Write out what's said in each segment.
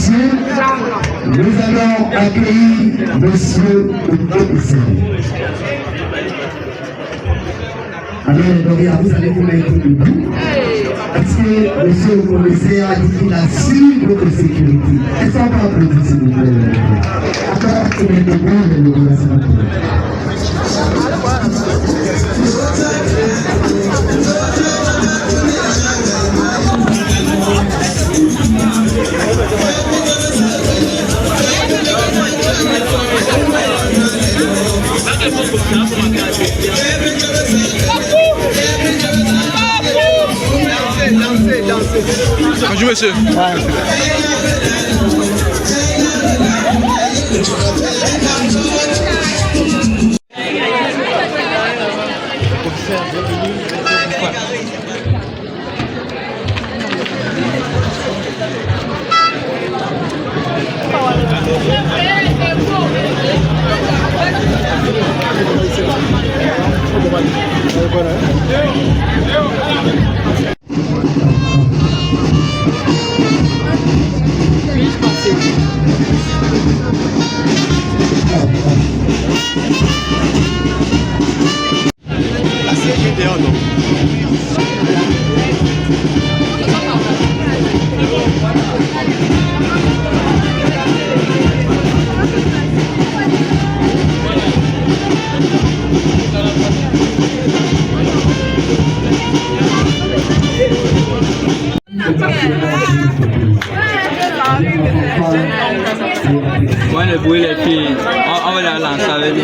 messieurs, nous allons accueillir monsieur le commissaire. Alors, vous allez vous mettre debout. Est-ce que monsieur le commissaire a dit qu'il assure votre sécurité? Est-ce qu'on peut applaudir s'il vous plaît? Encore, vous mettez debout, le remerciement. Bonjour monsieur. Moi, le bruit, les filles, on va la lancer avec lui.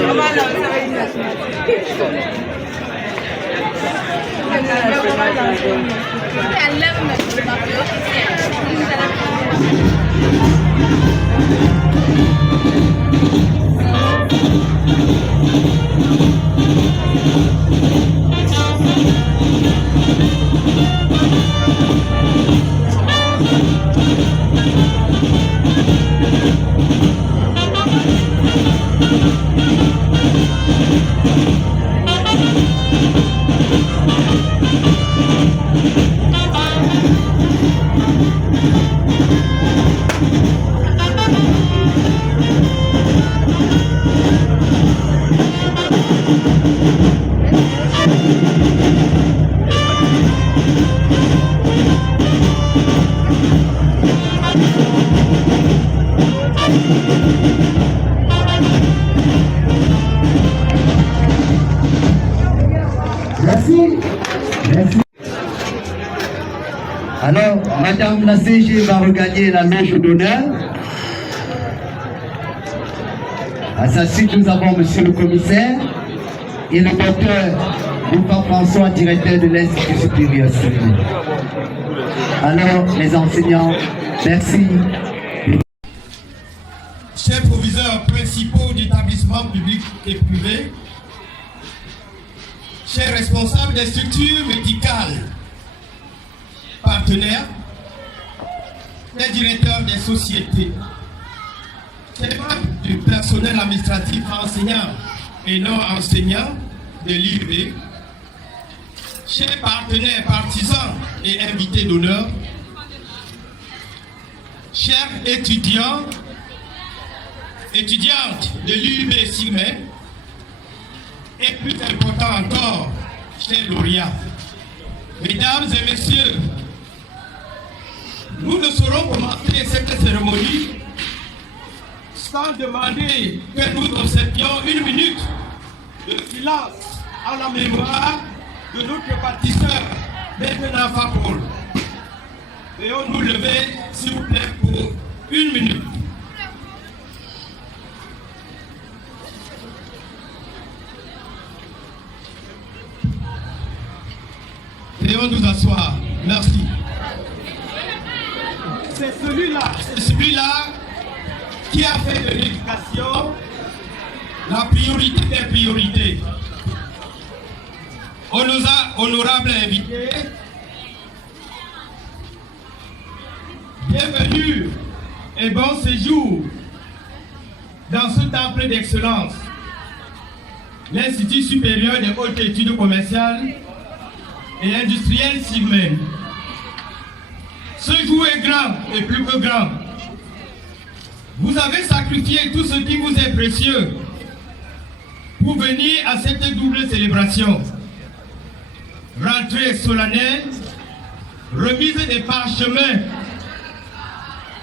Merci. Merci. Alors, Madame la CG va regagner la loge d'honneur. À sa suite, nous avons Monsieur le commissaire et le docteur Bouba François, directeur de l'Institut supérieur civil. Alors, les enseignants, merci. Chers proviseurs principaux d'établissements publics et privés, chers responsables des structures médicales, partenaires, les directeurs des sociétés, chers membres du personnel administratif enseignant et non enseignant de l'IUB, chers partenaires, partisans et invités d'honneur, chers étudiants, étudiantes de l'IUB Sigmé, et plus important encore, chers lauréats, mesdames et messieurs, nous ne saurons commencer cette cérémonie sans demander que nous observions une minute de silence à la mémoire de notre bâtisseur, maintenant Fapol. Veuillons nous lever, s'il vous plaît, pour une minute. Veuillons nous asseoir. Merci. C'est celui-là qui a fait de l'éducation la priorité des priorités. Honorable invité, bienvenue et bon séjour dans ce temple d'excellence, l'Institut supérieur des hautes études commerciales et industrielles Sigmé. Ce jour est grand et plus que grand. Vous avez sacrifié tout ce qui vous est précieux pour venir à cette double célébration. Rentrée solennelle, remise des parchemins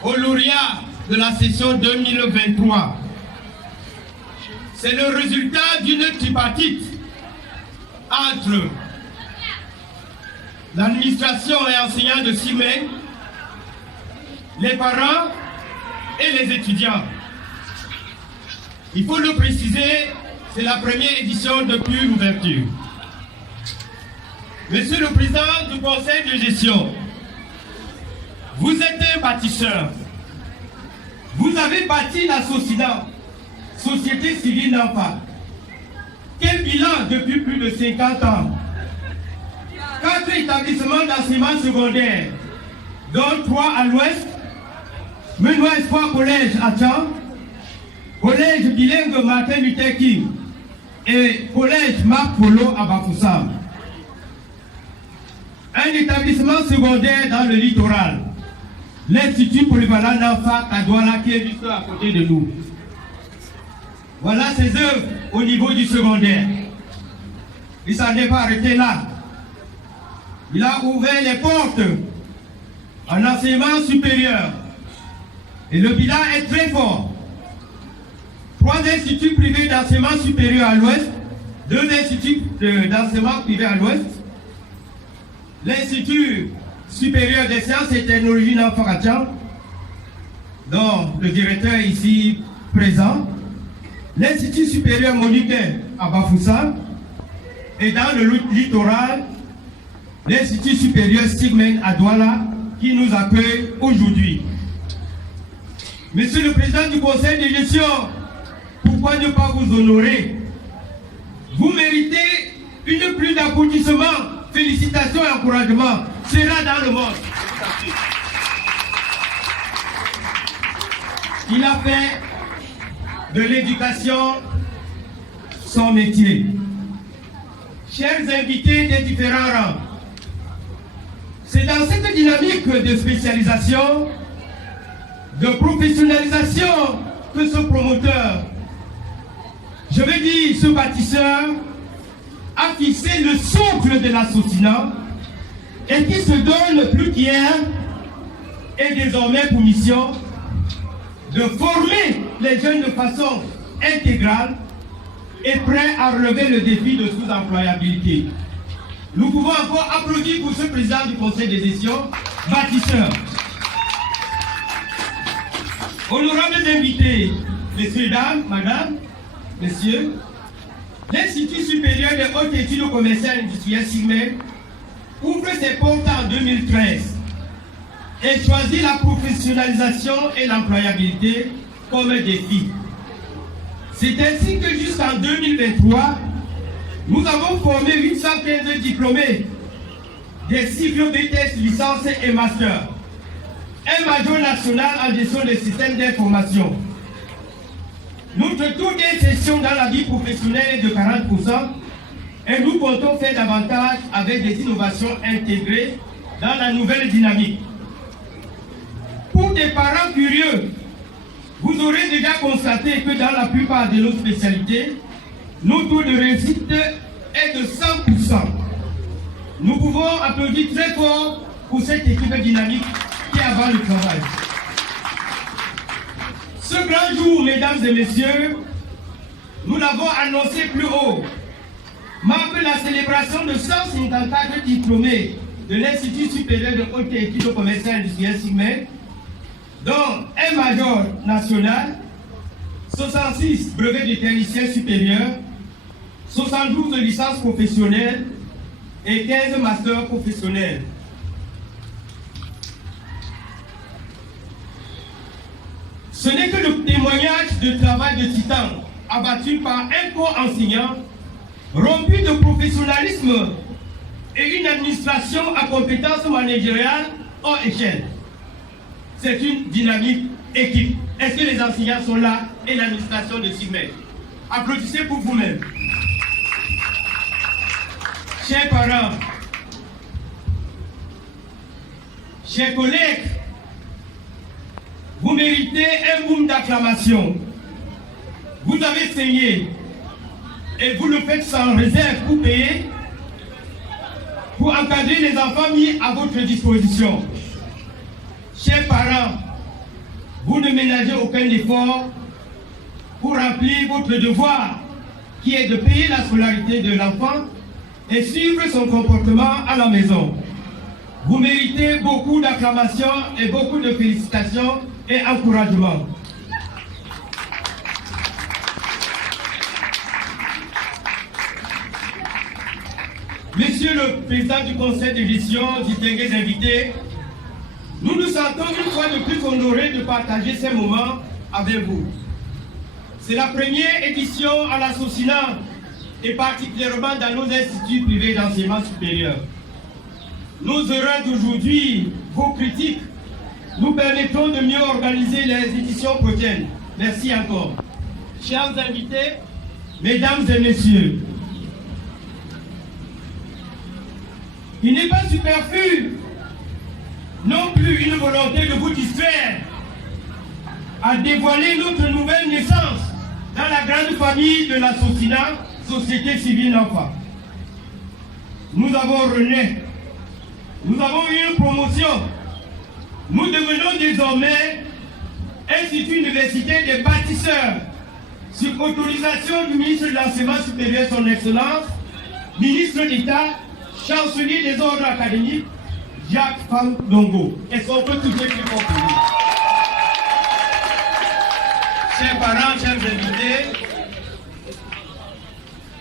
aux lauréats de la session 2023. C'est le résultat d'une tripartite entre l'administration et enseignants de CIMEN, les parents et les étudiants. Il faut le préciser, c'est la première édition depuis l'ouverture. Monsieur le Président du Conseil de gestion, vous êtes un bâtisseur. Vous avez bâti la SOCIDA, Société Civile d'Enfants. Quel bilan depuis plus de 50 ans? 4 établissements d'enseignement secondaire, dont 3 à l'ouest, Menoir Espoir Collège à Tcham, Collège bilingue Martin Luther King et Collège Marc Polo à Bafoussam. Un établissement secondaire dans le littoral, l'Institut polyvalent d'enfants à Douala qui est juste à côté de nous. Voilà ses œuvres au niveau du secondaire. Il ne s'en est pas arrêté là. Il a ouvert les portes en enseignement supérieur. Et le bilan est très fort. 3 instituts privés d'enseignement supérieur à l'ouest, 2 instituts d'enseignement privé à l'ouest, l'Institut supérieur des sciences et technologies d'Anfaratchan, dont le directeur est ici présent, l'Institut supérieur Moniquet à Bafoussam, et dans le littoral, l'Institut supérieur Sigmen à Douala, qui nous accueille aujourd'hui. Monsieur le Président du Conseil de gestion, pourquoi ne pas vous honorer? Vous méritez une pluie d'applaudissements. Félicitations et encouragements. Sera dans le monde. Il a fait de l'éducation son métier. Chers invités des différents rangs, c'est dans cette dynamique de spécialisation, de professionnalisation que ce promoteur, je veux dire ce bâtisseur, a fixé le socle de la SOCINA et qui se donne plus qu'hier et désormais pour mission de former les jeunes de façon intégrale et prêts à relever le défi de sous-employabilité. Nous pouvons encore applaudir pour ce président du conseil de gestion, bâtisseur. Honorables invités, messieurs, dames, madame, messieurs, l'Institut supérieur de haute études commerciales et industrielles SIGMEN ouvre ses portes en 2013 et choisit la professionnalisation et l'employabilité comme défi. C'est ainsi que jusqu'en 2023, nous avons formé 815 diplômés des cycles BTS, licence et master, un major national en gestion des systèmes d'information. Notre taux d'insertion dans la vie professionnelle est de 40% et nous comptons faire davantage avec des innovations intégrées dans la nouvelle dynamique. Pour des parents curieux, vous aurez déjà constaté que dans la plupart de nos spécialités, nos taux de réussite est de 100%. Nous pouvons applaudir très fort pour cette équipe dynamique qui avance le travail. Ce grand jour, mesdames et messieurs, nous l'avons annoncé plus haut, marque la célébration de 154 diplômés de l'Institut supérieur de haute études commerciales et industrielles SIGMEN, dont un major national, 66 brevets de technicien supérieur, 72 licences professionnelles et 15 masters professionnels. Ce n'est que le témoignage de travail de titan abattu par un corps enseignant rompu de professionnalisme et une administration à compétences managériales hors échelle. C'est une dynamique équipe. Est-ce que les enseignants sont là et l'administration de SIGMEN? Applaudissez pour vous-même. Chers parents, chers collègues, Vous méritez un boom d'acclamation. Vous avez saigné et vous le faites sans réserve pour payer, pour encadrer les enfants mis à votre disposition. Chers parents, vous ne ménagez aucun effort pour remplir votre devoir qui est de payer la scolarité de l'enfant et suivre son comportement à la maison. Vous méritez beaucoup d'acclamations et beaucoup de félicitations et encouragements. Monsieur le Président du Conseil de gestion, distingués invités, nous nous sentons une fois de plus honorés de partager ces moments avec vous. C'est la première édition à la Socina et particulièrement dans nos instituts privés d'enseignement supérieur. Nos erreurs d'aujourd'hui, vos critiques, nous permettront de mieux organiser les éditions prochaines. Merci encore. Chers invités, mesdames et messieurs, il n'est pas superflu, non plus une volonté de vous distraire, à dévoiler notre nouvelle naissance dans la grande famille de la Socina, Société Civile Enfant. Nous avons rené, nous avons eu une promotion, nous devenons désormais Institut universitaire des bâtisseurs, sur autorisation du ministre de l'Enseignement supérieur, son Excellence, ministre d'État, chancelier des ordres académiques, Jacques Fang-Dongo. Est-ce qu'on peut toucher plus fort pour lui? Chers parents, chers invités,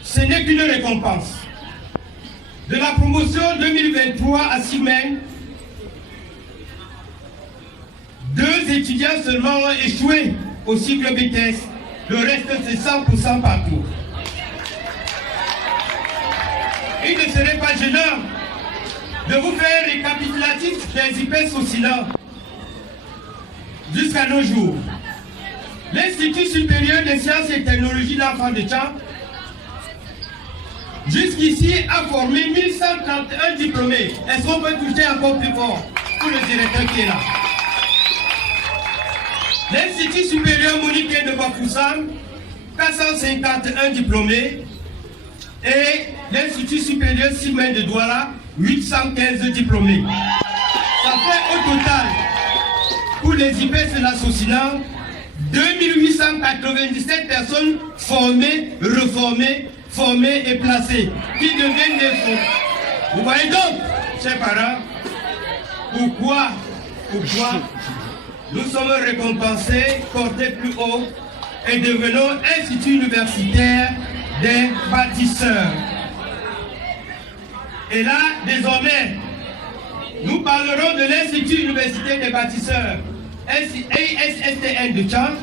ce n'est qu'une récompense. De la promotion 2023 à Simen, 2 étudiants seulement ont échoué au cycle BTS. Le reste, c'est 100% partout. Il ne serait pas gênant de vous faire un récapitulatif des IPES au Sina jusqu'à nos jours. L'Institut supérieur des sciences et technologies d'enfants de Tchad, jusqu'ici, a formé 1131 diplômés. Est-ce qu'on peut toucher encore plus fort pour le directeur qui est là? L'Institut supérieur Monique de Bafoussam, 451 diplômés. Et l'Institut supérieur Simen de Douala, 815 diplômés. Ça fait au total, pour les IPES de la Socina, 2897 personnes formées, reformées, formées et placées, qui deviennent des fonds. Vous voyez donc, chers parents, pourquoi nous sommes récompensés, portés plus haut et devenons Institut universitaire des bâtisseurs. Et là, désormais, nous parlerons de l'Institut universitaire des bâtisseurs, ISSTN de Tchad,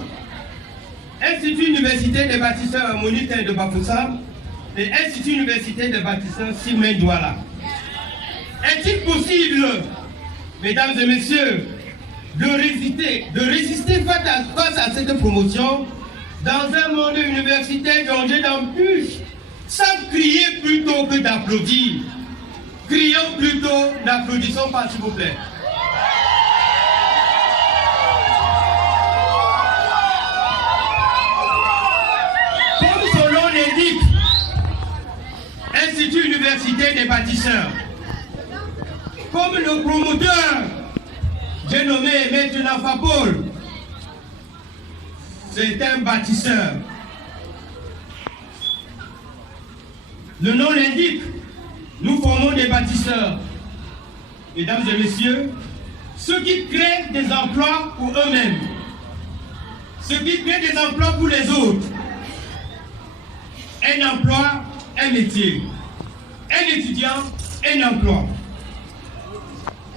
Institut universitaire des bâtisseurs Monique de Bafoussam et Institut universitaire des bâtisseurs Simen Douala. Est-il possible, mesdames et messieurs, de résister face à cette promotion dans un monde universitaire rongé d'embûches, sans crier plutôt que d'applaudir? Crions plutôt, n'applaudissons pas s'il vous plaît. Comme son nom l'indique, Institut universitaire des bâtisseurs, comme le promoteur, j'ai nommé Maître Nafa Paul, c'est un bâtisseur. Le nom l'indique, nous formons des bâtisseurs. Mesdames et messieurs, ceux qui créent des emplois pour eux-mêmes, ceux qui créent des emplois pour les autres. Un emploi, un métier. Un étudiant, un emploi.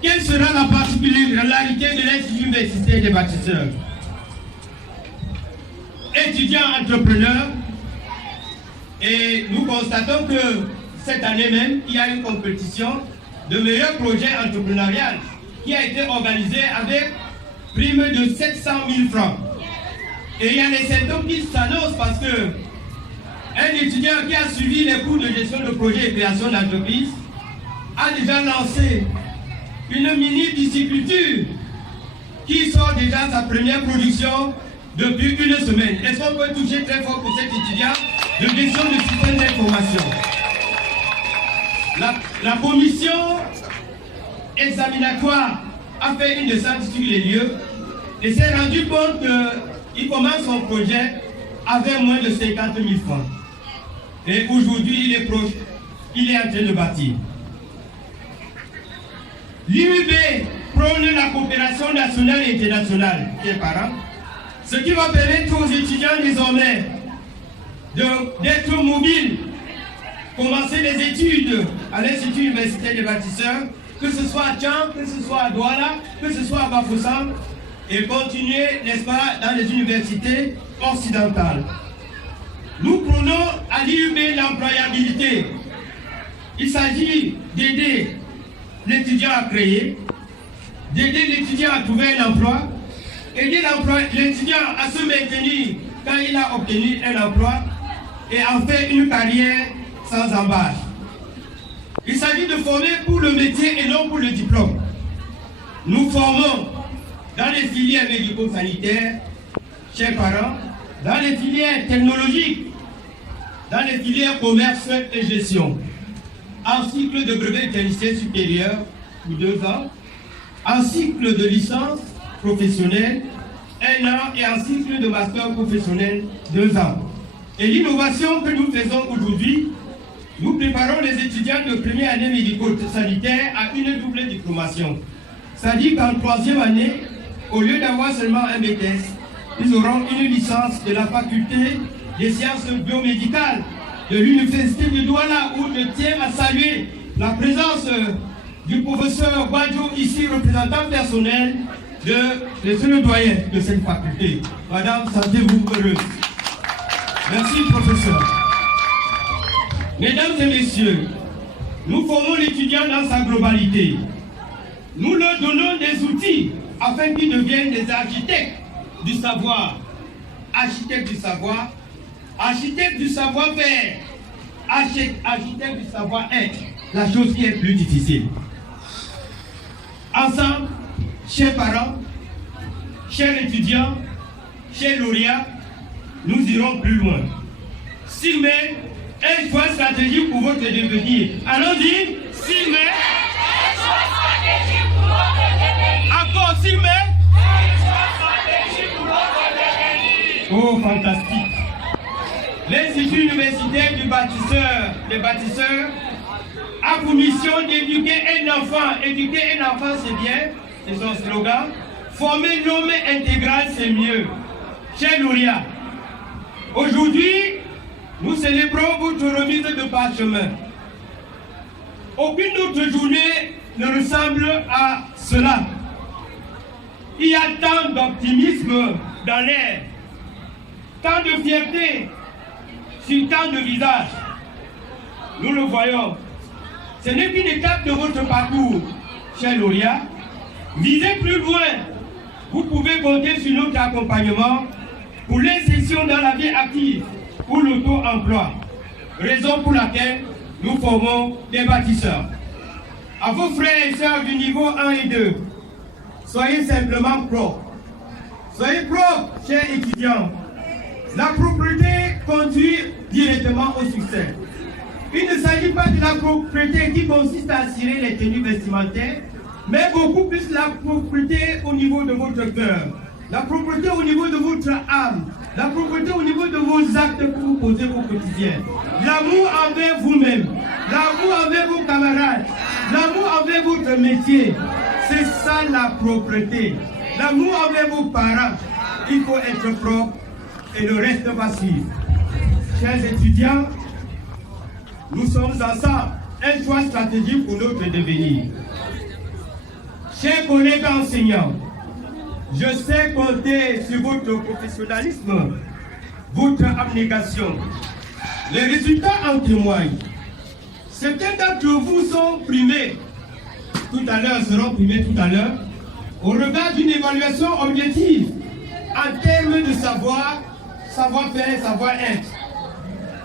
Quelle sera la particularité de l'Institut universitaire des bâtisseurs? Étudiants entrepreneurs, et nous constatons que cette année même, il y a une compétition de meilleurs projets entrepreneurial qui a été organisée avec prime de 700 000 francs. Et il y a des symptômes qui s'annoncent parce que un étudiant qui a suivi les cours de gestion de projet et création d'entreprise a déjà lancé une mini-pisciculture qui sort déjà sa première production depuis une semaine. Est-ce qu'on peut toucher très fort pour cet étudiant de gestion de système d'information? La commission examinatoire a fait une descente sur les lieux et s'est rendu compte qu'il commence son projet avec moins de 50 000 francs. Et aujourd'hui, il est proche, il est en train de bâtir. L'IUB prône la coopération nationale et internationale des parents, ce qui va permettre aux étudiants désormais d'être mobiles, commencer les études à l'Institut universitaire des bâtisseurs, que ce soit à Tchang, que ce soit à Douala, que ce soit à Bafoussam, et continuer, n'est-ce pas, dans les universités occidentales. Nous prenons à l'IUB l'employabilité. Il s'agit d'aider l'étudiant à créer, d'aider l'étudiant à trouver un emploi, aider l'étudiant à se maintenir quand il a obtenu un emploi et en faire une carrière sans embâche. Il s'agit de former pour le métier et non pour le diplôme. Nous formons dans les filières médico-sanitaires, chers parents, dans les filières technologiques, dans les filières commerce et gestion, en cycle de brevet technicien supérieur pour 2 ans, en cycle de licence professionnelle 1 an et en cycle de master professionnel 2 ans. Et l'innovation que nous faisons aujourd'hui, nous préparons les étudiants de première année médico-sanitaire à une double diplomation. C'est-à-dire qu'en 3e année, au lieu d'avoir seulement un BTS, ils auront une licence de la faculté des sciences biomédicales de l'université de Douala, où je tiens à saluer la présence du professeur Badjo, ici représentant personnel de le doyen de cette faculté. Madame, sentez-vous heureuse. Merci, professeur. Mesdames et messieurs, nous formons l'étudiant dans sa globalité. Nous leur donnons des outils afin qu'ils deviennent des architectes du savoir. Architectes du savoir, architectes du savoir-faire, architectes du savoir-être, la chose qui est plus difficile. Ensemble, chers parents, chers étudiants, chers lauréats, nous irons plus loin. Silmer, un choix stratégique pour votre devenir. Allons-y, Silmer. Un choix stratégique pour votre devenir. Encore, Silmer. Un choix stratégique pour votre devenir. Oh, fantastique. L'Institut universitaire du bâtisseur, des bâtisseurs, a pour mission d'éduquer un enfant. Éduquer un enfant, c'est bien, c'est son slogan. Former l'homme intégral, c'est mieux. Chers lauréats, aujourd'hui, nous célébrons votre remise de parchemin. Aucune autre journée ne ressemble à cela. Il y a tant d'optimisme dans l'air, tant de fierté sur tant de visages. Nous le voyons. Ce n'est qu'une étape de votre parcours, chers lauréats. Visez plus loin. Vous pouvez compter sur notre accompagnement pour l'insertion dans la vie active ou l'auto-emploi. Raison pour laquelle nous formons des bâtisseurs. À vos frères et sœurs du niveau 1 et 2, soyez simplement propres. Soyez propres, chers étudiants. La propreté conduit directement au succès. Il ne s'agit pas de la propreté qui consiste à cirer les tenues vestimentaires, mais beaucoup plus la propreté au niveau de votre cœur, la propreté au niveau de votre âme, la propreté au niveau de vos actes que vous posez au quotidien. L'amour envers vous-même, l'amour envers vos camarades, l'amour envers votre métier. C'est ça la propreté. L'amour envers vos parents. Il faut être propre et le reste va suivre. Chers étudiants, nous sommes ensemble. Un choix stratégique pour notre devenir. Chers collègues enseignants, je sais compter sur votre professionnalisme, votre abnégation. Les résultats en témoignent. Certains d'entre vous sont primés, seront primés tout à l'heure, au regard d'une évaluation objective en termes de savoir, savoir-faire, savoir-être.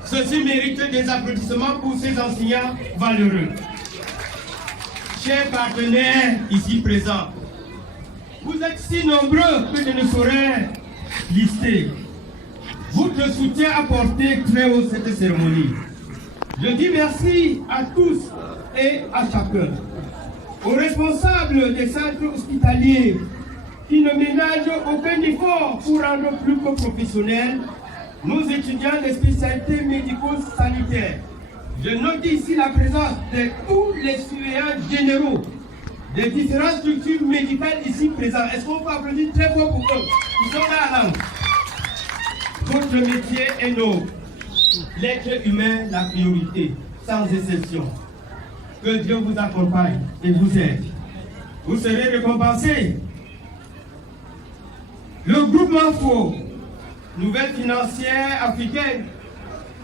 Ceci mérite des applaudissements pour ces enseignants valeureux. Chers partenaires ici présents, Vous êtes si nombreux que je ne saurais lister. Votre soutien apporté très haut cette cérémonie. Je dis merci à tous et à chacun. Aux responsables des centres hospitaliers qui ne ménagent aucun effort pour rendre plus professionnels nos étudiants des spécialités médico-sanitaires. Je note ici la présence de tous les surveillants généraux des différentes structures médicales ici présentes. Est-ce qu'on peut applaudir très fort pour eux? Ils sont là à l'angle. Votre métier est noble. L'être humain, la priorité, sans exception. Que Dieu vous accompagne et vous aide. Vous serez récompensés. Le groupement FO, Nouvelle Financière Africaine,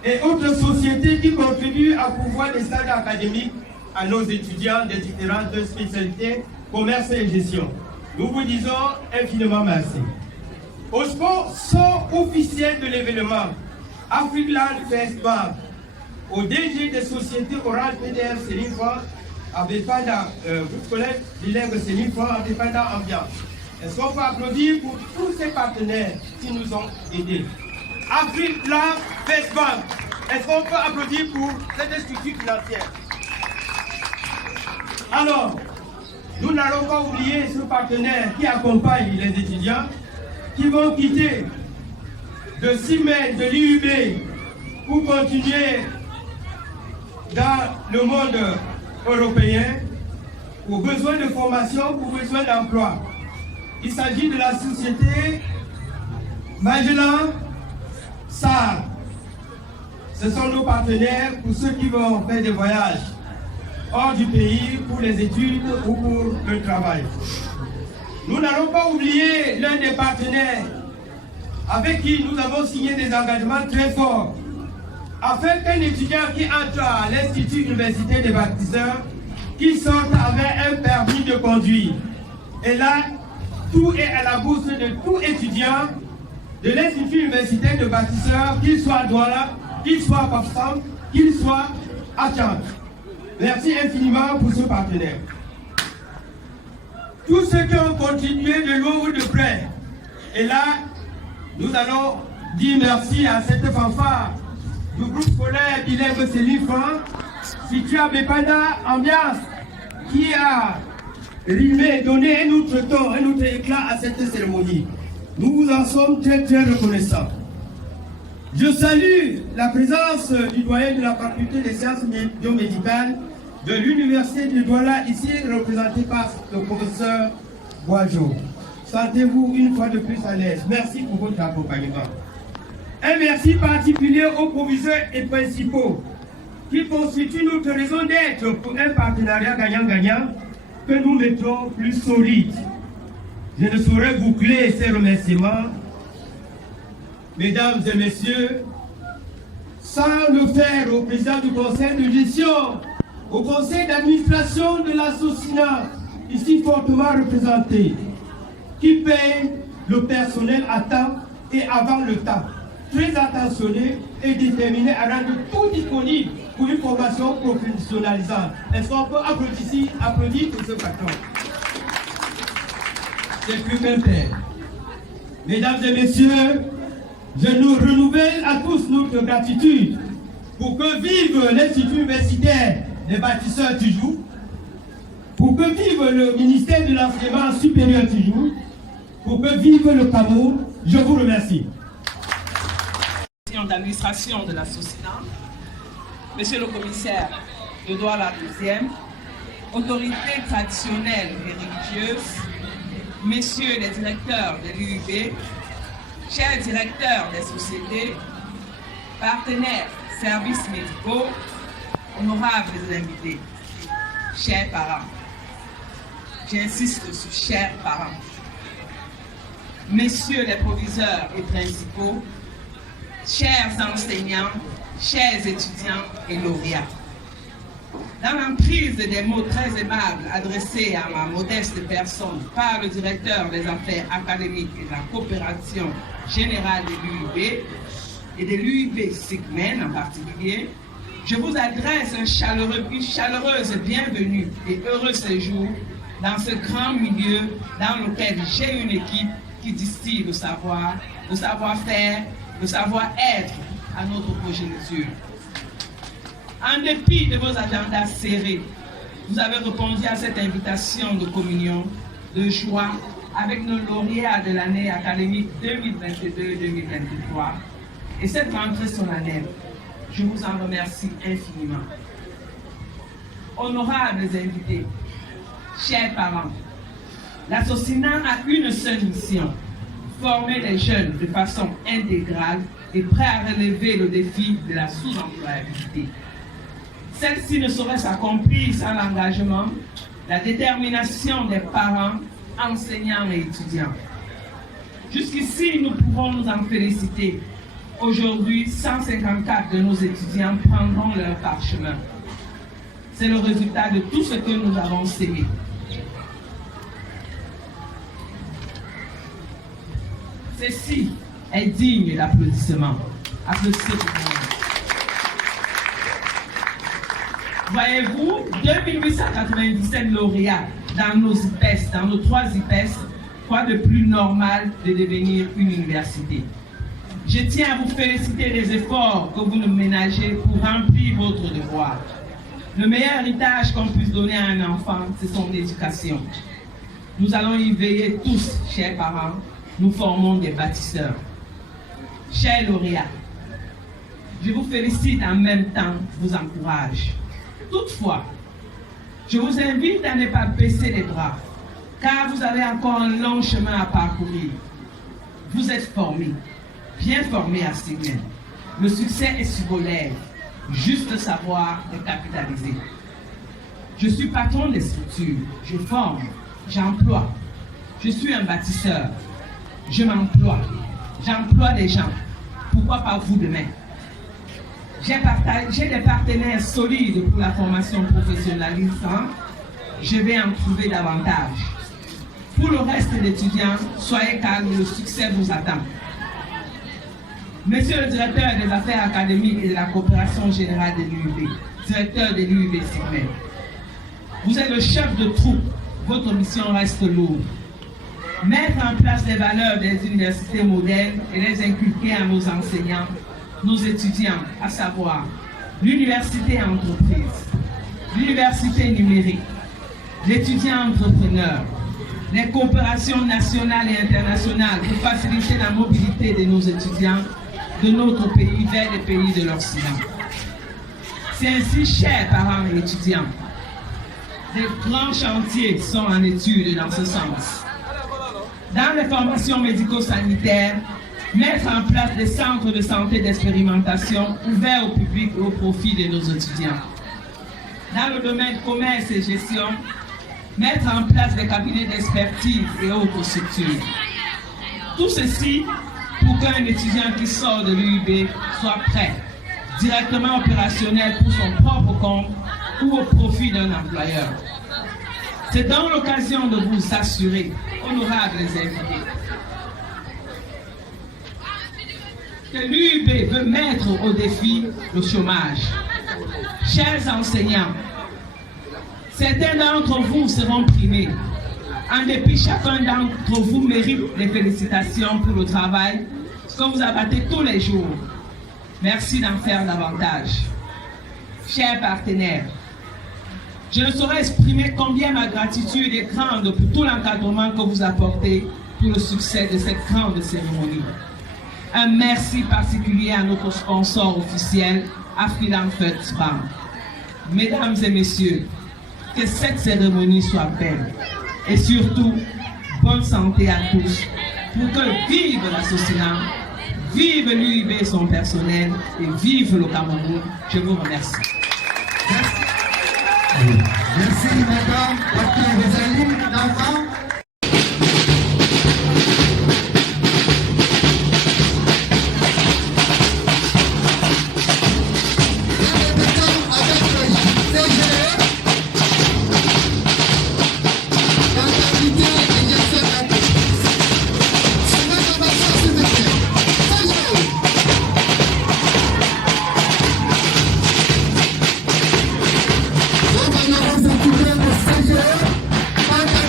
et autres sociétés qui contribuent à pourvoir des stages académiques à nos étudiants des différentes spécialités, commerce et gestion. Nous vous disons infiniment merci. Au sponsor officiel de l'événement, Afriland First Bank, au DG des sociétés Orange PDF Sénifra, Abefanda, groupe scolaire bilingue Sénifra, Abefanda Ambiance. Est-ce qu'on peut applaudir pour tous ces partenaires qui nous ont aidés? Afriland First Bank, est-ce qu'on peut applaudir pour cette structure financière? Alors, nous n'allons pas oublier ce partenaire qui accompagne les étudiants qui vont quitter de Siemens, de l'IUB, pour continuer dans le monde européen pour besoin de formation, pour besoin d'emploi. Il s'agit de la société Magellan SAR. Ce sont nos partenaires pour ceux qui vont faire des voyages hors du pays pour les études ou pour le travail. Nous n'allons pas oublier l'un des partenaires avec qui nous avons signé des engagements très forts afin qu'un étudiant qui entre à l'Institut universitaire des bâtisseurs, qui sorte avec un permis de conduire. Et là, tout est à la bourse de tout étudiant de l'Institut universitaire de bâtisseurs, qu'il soit à Douala, qu'il soit à Pakistan, qu'il soit à Tchad. Merci infiniment pour ce partenaire. Tous ceux qui ont continué de loin ou de près. Et là, nous allons dire merci à cette fanfare du groupe scolaire bilingue Sénifra, situé à Bepanda Ambiance, qui a rimé, donné un autre ton, un autre éclat à cette cérémonie. Nous vous en sommes très très reconnaissants. Je salue la présence du doyen de la faculté des sciences biomédicales de l'université de Douala, ici représenté par le professeur Boajo. Sentez-vous une fois de plus à l'aise. Merci pour votre accompagnement. Un merci particulier aux proviseurs et principaux qui constituent notre raison d'être pour un partenariat gagnant-gagnant que nous mettons plus solide. Je ne saurais boucler ces remerciements, mesdames et messieurs, sans le faire au président du conseil de gestion, au conseil d'administration de la SOSINA, ici fortement représenté, qui paye le personnel à temps et avant le temps, très attentionné et déterminé à rendre tout disponible pour une formation professionnalisante. Est-ce qu'on peut applaudir pour ce patron? C'est plus qu'un père. Mesdames et messieurs, je nous renouvelle à tous notre gratitude pour que vive l'Institut universitaire des bâtisseurs toujours, pour que vive le ministère de l'enseignement supérieur toujours, pour que vive le Cameroun. Je vous remercie. D'administration de la SOSINA, Monsieur le commissaire de Douala 2e, autorités traditionnelles et religieuses, Messieurs les directeurs de l'UIB, chers directeurs des sociétés, partenaires, services médicaux, honorables invités, chers parents. J'insiste sur chers parents. Messieurs les proviseurs et principaux, chers enseignants, chers étudiants et lauréats. Dans l'emprise des mots très aimables adressés à ma modeste personne par le directeur des affaires académiques et de la coopération générale de l'UIB et de l'UIB SIGMEN en particulier, je vous adresse une chaleureuse bienvenue et heureux séjour dans ce grand milieu dans lequel j'ai une équipe qui distille le savoir-faire, le savoir-être à notre progéniture. En dépit de vos agendas serrés, vous avez répondu à cette invitation de communion, de joie, avec nos lauréats de l'année académique 2022-2023. Et cette rentrée solennelle, je vous en remercie infiniment. Honorables invités, chers parents, l'association a une seule mission, former les jeunes de façon intégrale et prêts à relever le défi de la sous-employabilité. Celle-ci ne saurait s'accomplir sans l'engagement, la détermination des parents, enseignants et étudiants. Jusqu'ici, nous pouvons nous en féliciter. Aujourd'hui, 154 de nos étudiants prendront leur parchemin. C'est le résultat de tout ce que nous avons sémé. Ceci est digne d'applaudissements. Applaudissez pour moi. Voyez-vous, 2897 lauréats dans nos IPES, dans nos 3 IPES, quoi de plus normal de devenir une université. Je tiens à vous féliciter des efforts que vous nous ménagez pour remplir votre devoir. Le meilleur héritage qu'on puisse donner à un enfant, c'est son éducation. Nous allons y veiller tous, chers parents. Nous formons des bâtisseurs. Chers lauréats, je vous félicite en même temps, je vous encourage. Toutefois, je vous invite à ne pas baisser les bras, car vous avez encore un long chemin à parcourir. Vous êtes formés, bien formés à Sigmen. Le succès est sur vos lèvres, juste savoir le capitaliser. Je suis patron des structures, je forme, j'emploie. Je suis un bâtisseur, je m'emploie, j'emploie des gens. Pourquoi pas vous demain? J'ai des partenaires solides pour la formation professionnalisante. Je vais en trouver davantage. Pour le reste des étudiants, soyez calmes, le succès vous attend. Monsieur le directeur des affaires académiques et de la coopération générale de l'UIB, directeur de l'UIB Sigmen, vous êtes le chef de troupe. Votre mission reste lourde. Mettre en place les valeurs des universités modernes et les inculquer à nos enseignants, nos étudiants, à savoir l'université entreprise, l'université numérique, l'étudiant entrepreneur, les coopérations nationales et internationales pour faciliter la mobilité de nos étudiants de notre pays vers les pays de l'Occident. C'est ainsi, chers parents et étudiants, des grands chantiers sont en étude dans ce sens. Dans les formations médico-sanitaires, mettre en place des centres de santé d'expérimentation ouverts au public et au profit de nos étudiants. Dans le domaine commerce et gestion, mettre en place des cabinets d'expertise et autres structures. Tout ceci pour qu'un étudiant qui sort de l'UIB soit prêt, directement opérationnel pour son propre compte ou au profit d'un employeur. C'est donc l'occasion de vous assurer, honorables invités, que l'UIB veut mettre au défi le chômage. Chers enseignants, certains d'entre vous seront primés. En dépit, chacun d'entre vous mérite des félicitations pour le travail que vous abattez tous les jours. Merci d'en faire davantage. Chers partenaires, je ne saurais exprimer combien ma gratitude est grande pour tout l'encadrement que vous apportez pour le succès de cette grande cérémonie. Un merci particulier à notre sponsor officiel, Afriland First Bank. Mesdames et messieurs, que cette cérémonie soit belle et surtout, bonne santé à tous pour que vive l'association, vive l'UIB et son personnel et vive le Cameroun. Je vous remercie. Merci madame, Dr. Rosalie Danfant. Vamos a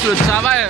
fasse le travail.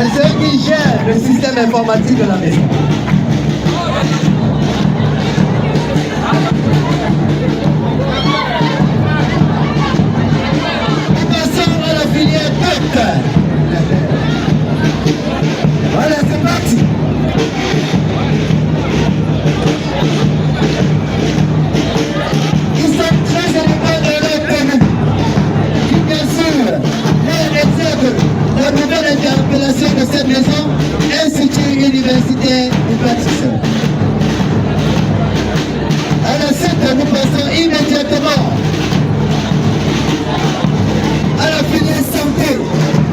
C'est eux qui gèrent le système informatique de la maison. Passons à la filière PET. Voilà, c'est parti. Ils sont très élevés de leur pays. Qui, bien sûr, leur réserve la nouvelle interpellation de cette maison, Institut universitaire du bâtisseur. À la suite, nous passons immédiatement à la filière santé,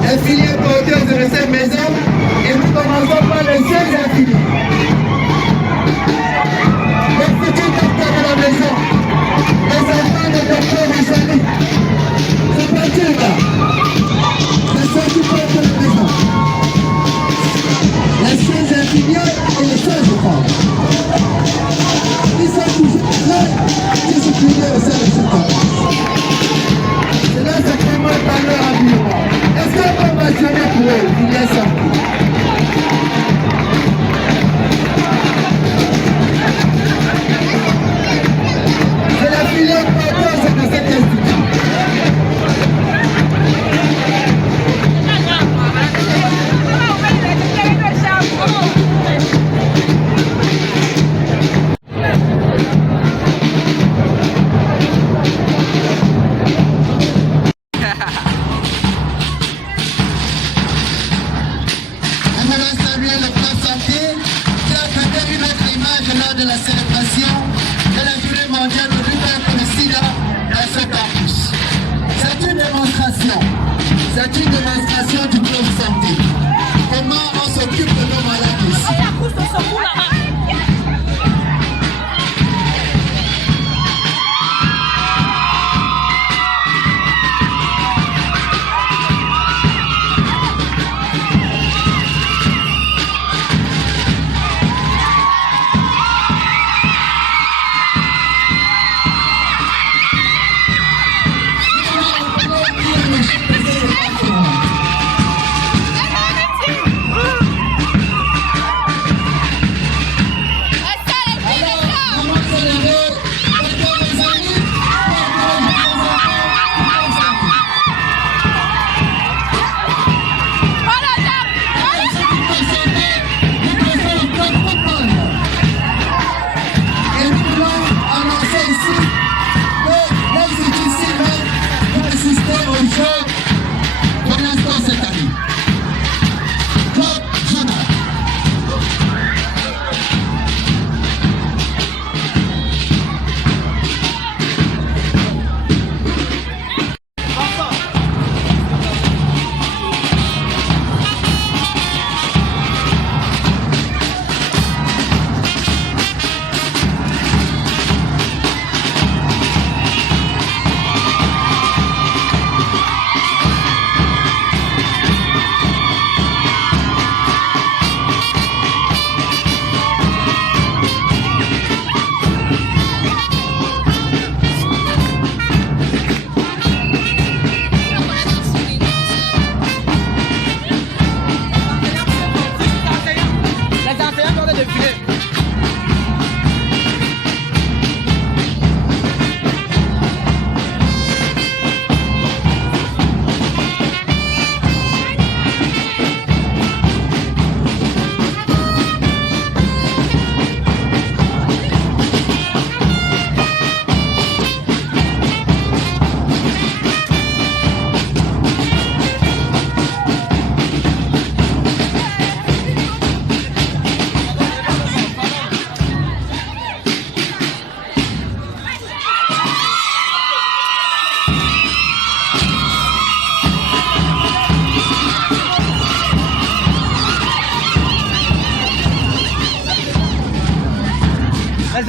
la filière porteuse de cette maison, et nous commençons par les seuls affiliés. Les petits docteurs de la maison, les enfants de docteurs Rosalie, c'est parti là. C'est ceux qui portent la maison. Les seuls infirmiers et les seuls femmes. Ils sont toujours très disciplinés au sein de ce temps. C'est là sacrément par leur habillement. Est-ce qu'on peut mentionner pour eux qu'il y a ça? C'est la filière porteuse de cet institut. C'est une démonstration du plan de santé. Comment on s'occupe de nos malades ici.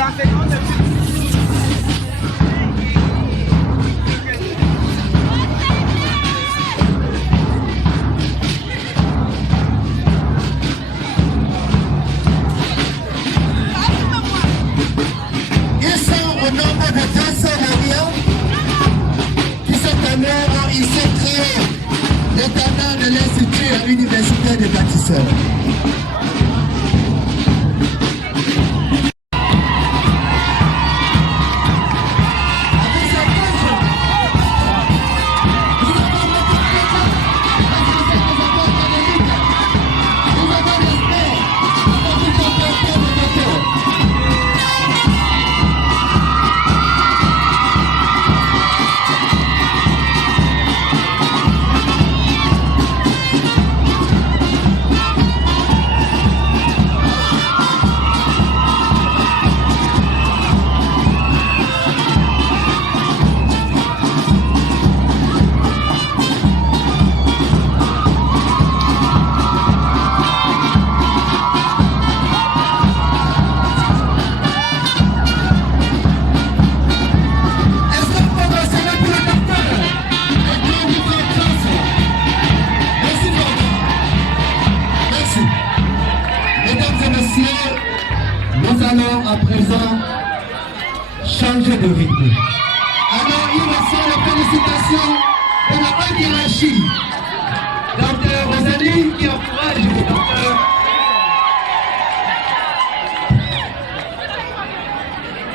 enseignants de Ils sont au nombre de 200 millions qui sont amenés ici créer l'étendard de l'Institut universitaire des bâtisseurs. Nous allons à présent changer de rythme. Alors, il reçoit les félicitations de la haute hiérarchie. Docteur Rosalie qui encourage le docteur.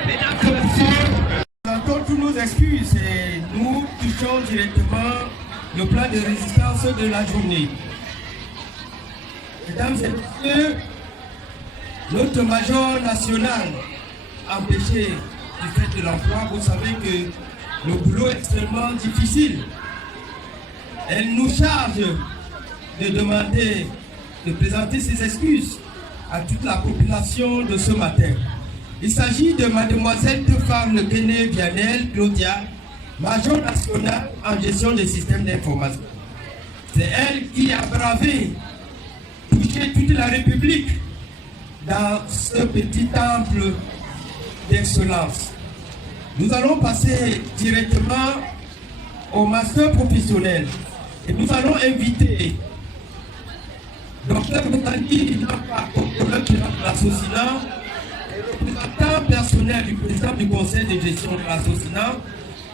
Mesdames et messieurs, nous présentons toutes nos excuses et nous touchons directement le plan de résistance de la journée. Mesdames et messieurs, notre major national empêché du fait de l'emploi, vous savez que le boulot est extrêmement difficile. Elle nous charge de demander, de présenter ses excuses à toute la population de ce matin. Il s'agit de mademoiselle Tefane Guéné Vianel Claudia, major national en gestion des systèmes d'information. C'est elle qui a bravé, touché toute la République dans ce petit temple d'excellence. Nous allons passer directement au master professionnel et nous allons inviter Dr Botani Inampa, de la Socina, et le représentant personnel du président du conseil de gestion de la Socina,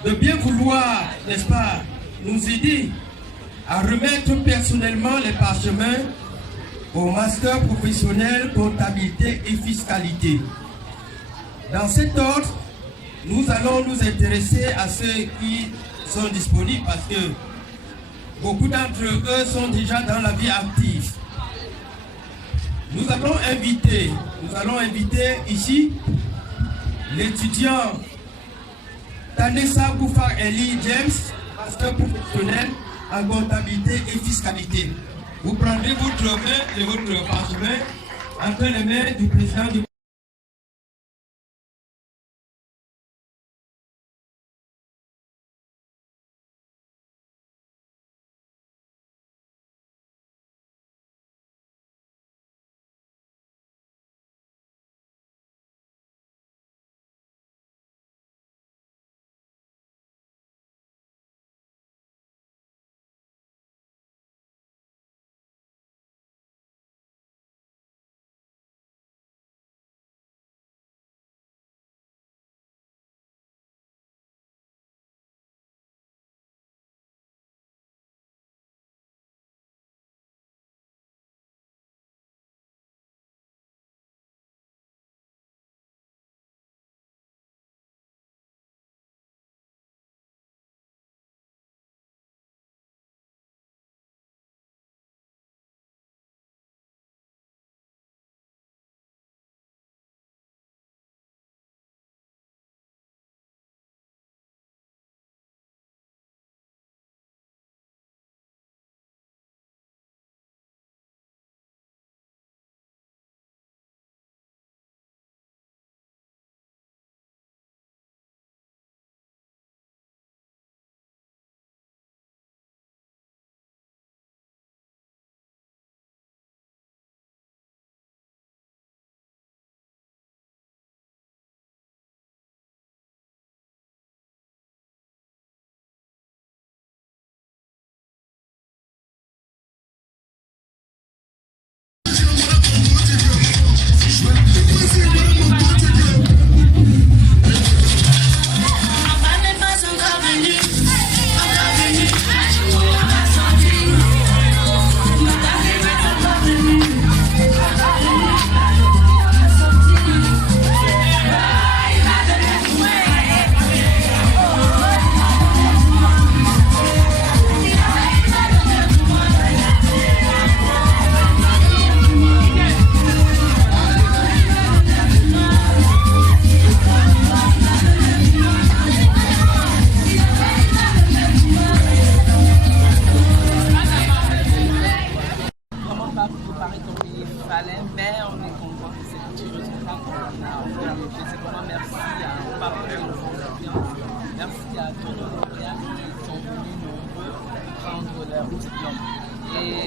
de bien vouloir, n'est-ce pas, nous aider à remettre personnellement les parchemins au master professionnel comptabilité et fiscalité. Dans cet ordre, nous allons nous intéresser à ceux qui sont disponibles parce que beaucoup d'entre eux sont déjà dans la vie active. Nous allons inviter ici l'étudiant Tanessa Koufar Eli James, master professionnel en comptabilité et fiscalité. Vous prendrez votre main et votre parchemin entre les mains du président du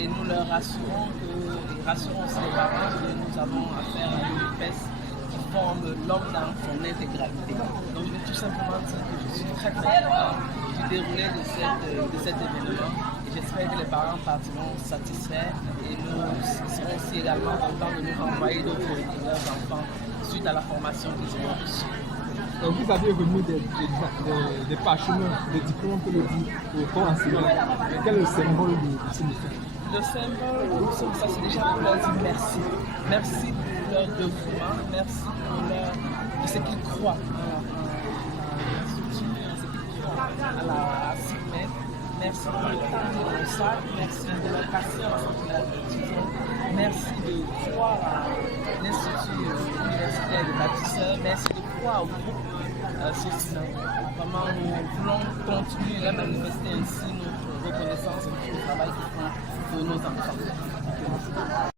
et nous leur rassurons et rassurons aussi les parents que nous avons affaire à une fête qui forme l'homme dans son intégralité. Donc je vais tout simplement dire que je suis très content du déroulé de cet événement et j'espère que les parents partiront satisfaits et nous serons aussi également contents de nous renvoyer d'autres enfants suite à la formation qu'ils ont reçue. Vous avez remis des parchemins, des diplômes, on peut le dire, au corps enseignant. Quel est le symbole de ce métier? Le symbole, ça c'est déjà pour leur dire merci. Merci pour leur dévouement, merci pour ce qu'ils croient à la structure, à la CIMED. Merci pour le temps de ça, merci de leur patience pour la diffusion, merci de croire à l'Institut universitaire de bâtisseurs, merci de croire au groupe social. Vraiment, nous voulons continuer à manifester ainsi notre reconnaissance et notre travail qu'ils font pour nos enfants.